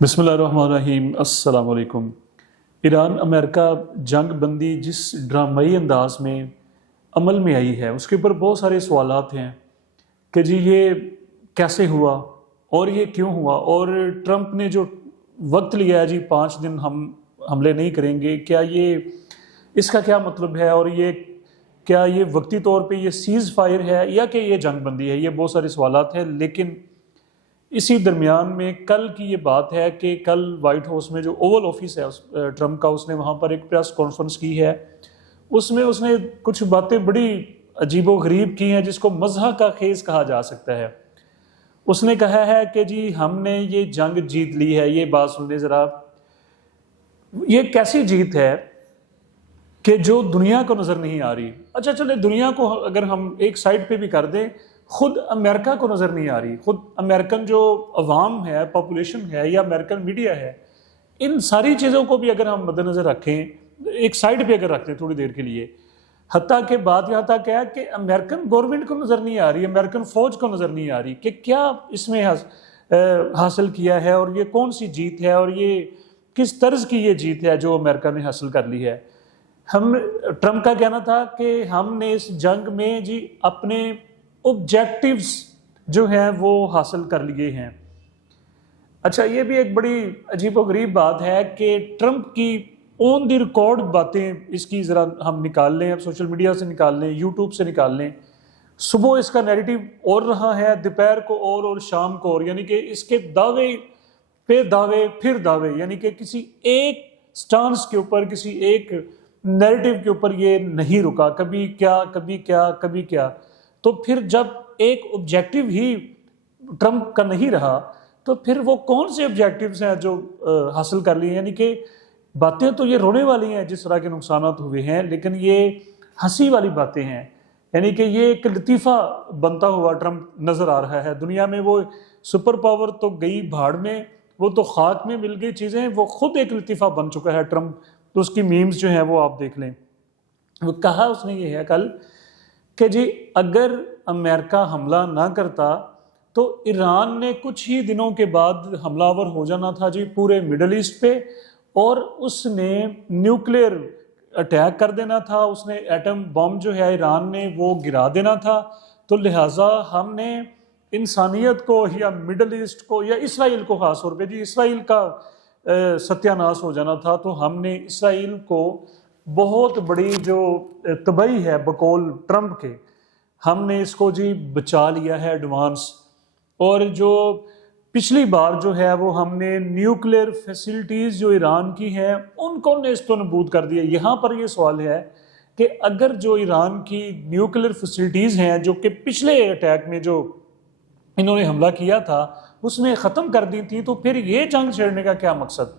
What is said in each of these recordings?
बिस्मिल्लाहिर्रहमानिर्रहीम। अस्सलाम वालेकुम। ईरान अमेरिका जंग बंदी जिस ड्रामाई अंदाज में अमल में आई है उसके ऊपर बहुत सारे सवालात हैं कि जी ये कैसे हुआ और ये क्यों हुआ, और ट्रंप ने जो वक्त लिया है जी 5 दिन हम हमले नहीं करेंगे, क्या ये इसका क्या मतलब है, और ये क्या ये वक्ती तौर पे ये सीज़ फायर है या कि ये जंग बंदी है। ये बहुत सारे सवालात हैं। लेकिन इसी दरमियान में कल की ये बात है कि कल वाइट हाउस में जो ओवल ऑफिस है ट्रंप का, उसने वहाँ पर एक प्रेस कॉन्फ्रेंस की है। उसमें उसने कुछ बातें बड़ी अजीबो गरीब की हैं जिसको मज़हा का खेज कहा जा सकता है। उसने कहा है कि जी हमने ये जंग जीत ली है। ये बात सुनने ज़रा, ये कैसी जीत है कि जो दुनिया को नज़र नहीं आ रही। अच्छा चले, दुनिया को अगर हम एक साइड पे भी कर दें, खुद अमेरिका को नज़र नहीं आ रही। खुद अमेरिकन जो अवाम है, पॉपुलेशन है, या अमेरिकन मीडिया है, इन सारी चीज़ों को भी अगर हम मद्देनज़र रखें, एक साइड पे अगर रखते हैं थोड़ी देर के लिए, हत्ता के बात यहाँ तक है कि अमेरिकन गवर्नमेंट को नज़र नहीं आ रही, अमेरिकन फ़ौज को नज़र नहीं आ रही कि क्या इसमें हासिल किया है और ये कौन सी जीत है और ये किस तर्ज की ये जीत है जो अमेरिका ने हासिल कर ली है। ट्रंप का कहना था कि हमने इस जंग में जी अपने ऑब्जेक्टिव्स जो हैं वो हासिल कर लिए हैं। अच्छा, ये भी एक बड़ी अजीबोगरीब बात है कि ट्रंप की ऑन द रिकॉर्ड बातें, इसकी ज़रा हम निकाल लें, अब सोशल मीडिया से निकाल लें, यूट्यूब से निकाल लें। सुबह इसका नैरेटिव और रहा है, दोपहर को और शाम को और, यानी कि इसके दावे पे दावे फिर दावे, यानी कि किसी एक स्टांस के ऊपर, किसी एक नैरेटिव के ऊपर ये नहीं रुका। कभी क्या कभी क्या कभी क्या। तो फिर जब एक ऑब्जेक्टिव ही ट्रंप का नहीं रहा तो फिर वो कौन से ऑब्जेक्टिव्स हैं जो हासिल कर लिए। यानी कि बातें तो ये रोने वाली हैं जिस तरह के नुकसान हुए हैं, लेकिन ये हंसी वाली बातें हैं। यानी कि ये एक लतीफ़ा बनता हुआ ट्रंप नज़र आ रहा है दुनिया में। वो सुपर पावर तो गई भाड़ में, वो तो खाक में मिल गई चीज़ें, वो खुद एक लतीफ़ा बन चुका है ट्रंप। तो उसकी मीम्स जो हैं वो आप देख लें। वो कहा उसने ये है कल कि जी अगर अमेरिका हमला ना करता तो ईरान ने कुछ ही दिनों के बाद हमलावर हो जाना था जी पूरे मिडल ईस्ट पे, और उसने न्यूक्लियर अटैक कर देना था, उसने एटम बम जो है ईरान ने वो गिरा देना था। तो लिहाजा हमने इंसानियत को या मिडल ईस्ट को या इसराइल को, ख़ास तौर पे जी इसराइल का सत्यानाश हो जाना था। तो हमने इसराइल को बहुत बड़ी जो तबाही है बकौल ट्रंप के, हमने इसको जी बचा लिया है एडवांस। और जो पिछली बार जो है वो हमने न्यूक्लियर फैसिलिटीज़ जो ईरान की हैं उनको नेस्तो नबूद कर दिया। यहाँ पर ये सवाल है कि अगर जो ईरान की न्यूक्लियर फैसिलिटीज़ हैं जो कि पिछले अटैक में जो इन्होंने हमला किया था उसमें ख़त्म कर दी थी, तो फिर ये जंग छेड़ने का क्या मकसद।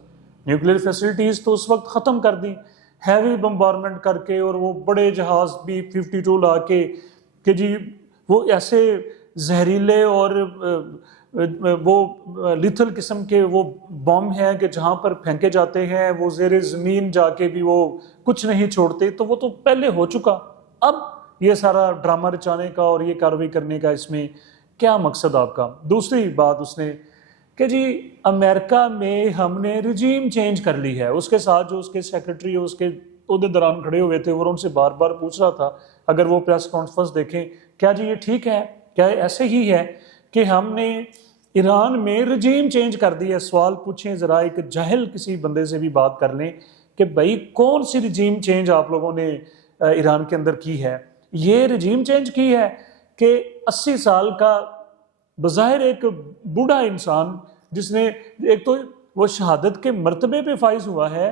न्यूक्लियर फैसिलिटीज़ तो उस वक्त ख़त्म कर दी हैवी बम्बारमेंट करके, और वो बड़े जहाज़ B-52 ला के कि जी वो ऐसे जहरीले और वो लिथल किस्म के वो बम हैं कि जहाँ पर फेंके जाते हैं वो ज़ेरे ज़मीन जाके भी वो कुछ नहीं छोड़ते। तो वो तो पहले हो चुका, अब ये सारा ड्रामा रचाने का और ये कार्रवाई करने का इसमें क्या मकसद आपका। दूसरी बात उसने कि जी अमेरिका में हमने रिजीम चेंज कर ली है। उसके साथ जो उसके सेक्रेटरी उसके उहदे दौरान खड़े हुए थे और उनसे बार बार पूछ रहा था, अगर वो प्रेस कॉन्फ्रेंस देखें, क्या जी ये ठीक है, क्या ऐसे ही है कि हमने ईरान में रिजीम चेंज कर दिया। सवाल पूछें ज़रा, एक जाहिल किसी बंदे से भी बात कर लें कि भाई कौन सी रिजीम चेंज आप लोगों ने ईरान के अंदर की है। ये रिजीम चेंज की है कि 80 साल का बज़ाहिर एक बूढ़ा इंसान जिसने एक तो वो शहादत के मर्तबे पे फाइज हुआ है,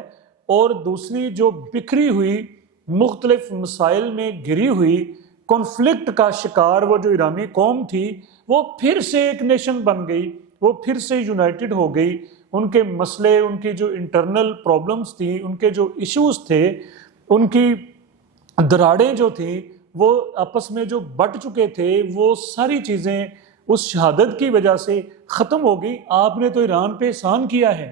और दूसरी जो बिखरी हुई मुख्तलिफ मसाइल में घिरी हुई कॉन्फ्लिक्ट का शिकार वो जो ईरानी कौम थी, वो फिर से एक नेशन बन गई, वो फिर से यूनाइटेड हो गई। उनके मसले, उनकी जो इंटरनल प्रॉब्लम्स थी, उनके जो इश्यूज थे, उनकी दरारें जो थी वो आपस में जो बट चुके थे, वो सारी चीज़ें उस शहादत की वजह से ख़त्म हो गई। आपने तो ईरान पे एहसान किया है,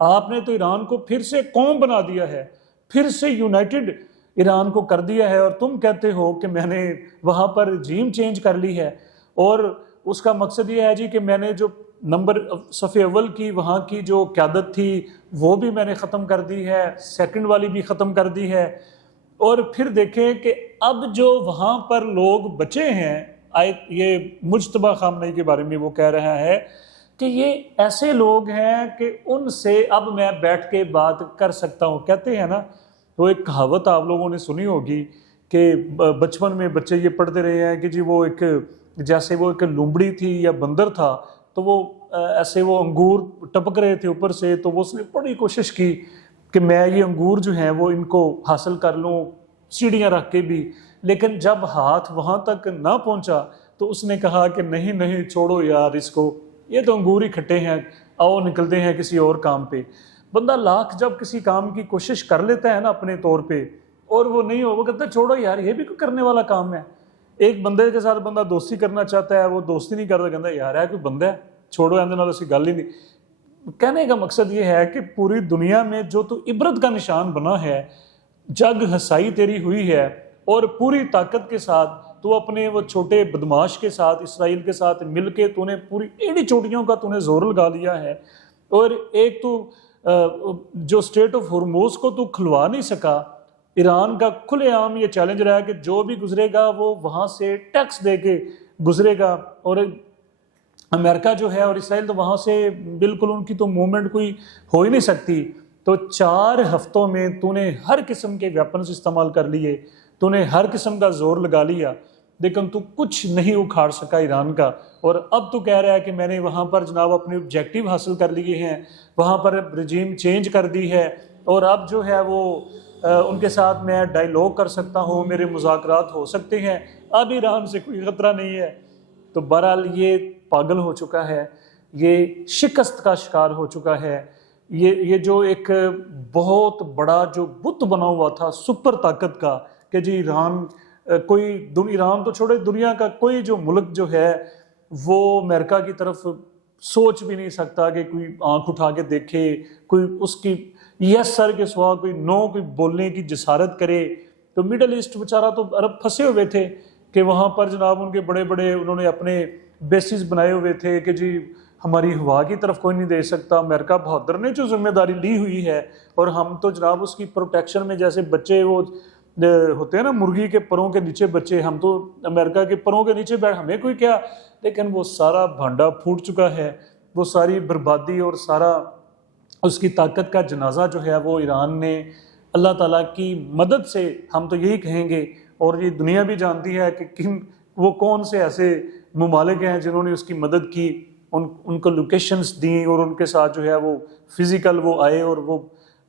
आपने तो ईरान को फिर से कौम बना दिया है, फिर से यूनाइटेड ईरान को कर दिया है, और तुम कहते हो कि मैंने वहाँ पर रिजीम चेंज कर ली है। और उसका मकसद ये है जी कि मैंने जो نمبر صف اول کی وہاں کی جو قیادت تھی وہ بھی میں نے ختم کر دی ہے، سیکنڈ والی بھی ختم کر دی ہے، اور پھر دیکھیں کہ اب جو وہاں پر لوگ بچے ہیں، یہ مجتبیٰ خامنئی کے بارے میں وہ کہہ رہا ہے کہ یہ ایسے لوگ ہیں کہ ان سے اب میں بیٹھ کے بات کر سکتا ہوں۔ کہتے ہیں نا، وہ ایک کہاوت آپ لوگوں نے سنی ہوگی کہ بچپن میں بچے یہ پڑھتے رہے ہیں کہ جی وہ ایک جیسے وہ ایک لومڑی تھی یا بندر تھا، تو وہ ایسے وہ انگور ٹپک رہے تھے اوپر سے، تو وہ اس نے بڑی کوشش کی کہ میں یہ انگور جو ہیں وہ ان کو حاصل کر لوں سیڑھیاں رکھ کے بھی، لیکن جب ہاتھ وہاں تک نہ پہنچا تو اس نے کہا کہ نہیں نہیں چھوڑو یار اس کو، یہ تو انگور ہی کھٹے ہیں، آؤ نکلتے ہیں کسی اور کام پہ۔ بندہ لاکھ جب کسی کام کی کوشش کر لیتا ہے نا اپنے طور پہ اور وہ نہیں ہو، وہ کہتا ہے چھوڑو یار یہ بھی کوئی کرنے والا کام ہے۔ ایک بندے کے ساتھ بندہ دوستی کرنا چاہتا ہے، وہ دوستی نہیں کرتا، کہتا ہے یار ہے کوئی بندہ ہے چھوڑو، اندر نال اسی گل ہی نہیں۔ کہنے کا مقصد یہ ہے کہ پوری دنیا میں جو تو عبرت کا نشان بنا ہے، جگ ہسائی تیری ہوئی ہے، اور پوری طاقت کے ساتھ تو اپنے وہ چھوٹے بدماش کے ساتھ اسرائیل کے ساتھ مل کے تو نے پوری ایڑی چوٹیوں کا تو نے زور لگا لیا ہے، اور ایک تو جو اسٹریٹ آف ہرموز کو تو کھلوا نہیں سکا۔ ایران کا کھلے عام یہ چیلنج رہا ہے کہ جو بھی گزرے گا وہ وہاں سے ٹیکس دے کے گزرے گا، اور امریکہ جو ہے اور اسرائیل تو وہاں سے بالکل ان کی تو موومنٹ کوئی ہو ہی نہیں سکتی۔ تو 4 ہفتوں میں تو نے ہر قسم کے ویپنز استعمال کر لیے، تو نے ہر قسم کا زور لگا لیا، لیکن تو کچھ نہیں اکھاڑ سکا ایران کا۔ اور اب تو کہہ رہا ہے کہ میں نے وہاں پر جناب اپنے آبجیکٹیو حاصل کر لیے ہیں، وہاں پر رجیم چینج کر دی ہے، اور اب جو ہے وہ ان کے ساتھ میں ڈائیلاگ کر سکتا ہوں، میرے مذاکرات ہو سکتے ہیں، اب ایران سے کوئی خطرہ نہیں ہے۔ تو بہرحال یہ پاگل ہو چکا ہے، یہ شکست کا شکار ہو چکا ہے، یہ جو ایک بہت بڑا جو بت بنا ہوا تھا سپر طاقت کا کہ جی ایران ایران تو چھوڑے، دنیا کا کوئی جو ملک جو ہے وہ امریکہ کی طرف سوچ بھی نہیں سکتا کہ کوئی آنکھ اٹھا کے دیکھے، کوئی اس کی یس سر کے سوا کوئی نو کوئی بولنے کی جسارت کرے۔ تو مڈل ایسٹ بیچارہ تو عرب پھنسے ہوئے تھے کہ وہاں پر جناب ان کے بڑے بڑے انہوں نے اپنے بیسز بنائے ہوئے تھے کہ جی ہماری ہوا کی طرف کوئی نہیں دے سکتا، امریکہ بہادر نے جو ذمہ داری لی ہوئی ہے، اور ہم تو جناب اس کی پروٹیکشن میں جیسے بچے وہ ہوتے ہیں نا مرغی کے پروں کے نیچے بچے، ہم تو امریکہ کے پروں کے نیچے بیٹھ، ہمیں کوئی کیا۔ لیکن وہ سارا بھانڈا پھوٹ چکا ہے، وہ ساری بربادی اور سارا اس کی طاقت کا جنازہ جو ہے وہ ایران نے اللہ تعالیٰ کی مدد سے، ہم تو یہی کہیں گے، اور یہ دنیا بھی جانتی ہے کہ وہ کون سے ایسے ممالک ہیں جنہوں نے اس کی مدد کی، ان کو لوکیشنز دیں، اور ان کے ساتھ جو ہے وہ فزیکل وہ آئے، اور وہ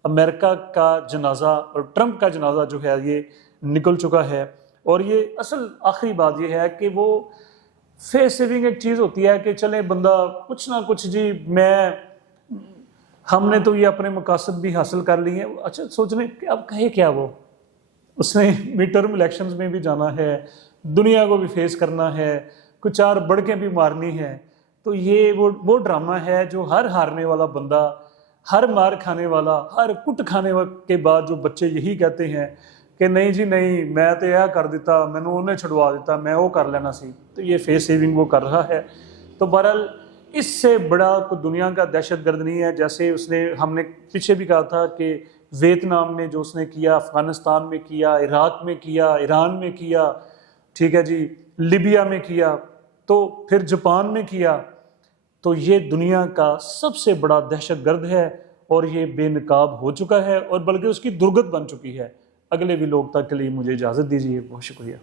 امریکہ کا جنازہ اور ٹرمپ کا جنازہ جو ہے یہ نکل چکا ہے۔ اور یہ اصل آخری بات یہ ہے کہ وہ فیس سیونگ ایک چیز ہوتی ہے کہ چلیں بندہ کچھ نہ کچھ جی ہم نے تو یہ اپنے مقاصد بھی حاصل کر لی ہیں، اچھا سوچنے کہ اب کہے کیا وہ، اس نے مڈ ٹرم الیکشنز میں بھی جانا ہے، دنیا کو بھی فیس کرنا ہے، کچھ 4 بڑکیں بھی مارنی ہے۔ تو یہ وہ ڈرامہ ہے جو ہر ہارنے والا بندہ، ہر مار کھانے والا، ہر کٹ کھانے کے بعد جو بچے یہی کہتے ہیں کہ نہیں جی نہیں میں تو یہ کر دیتا، میں نے انہیں چھڑوا دیتا، میں وہ کر لینا سی، تو یہ فیس سیونگ وہ کر رہا ہے۔ تو بہرحال اس سے بڑا کوئی دنیا کا دہشت گرد نہیں ہے، جیسے ہم نے پیچھے بھی کہا تھا کہ ویتنام میں جو اس نے کیا، افغانستان میں کیا، عراق میں کیا، ایران میں کیا، ٹھیک ہے جی لیبیا میں کیا، تو پھر جاپان میں کیا۔ تو یہ دنیا کا سب سے بڑا دہشت گرد ہے، اور یہ بے نقاب ہو چکا ہے، اور بلکہ اس کی درگت بن چکی ہے۔ اگلے ویلاگ تک کے لیے مجھے اجازت دیجیے، بہت شکریہ۔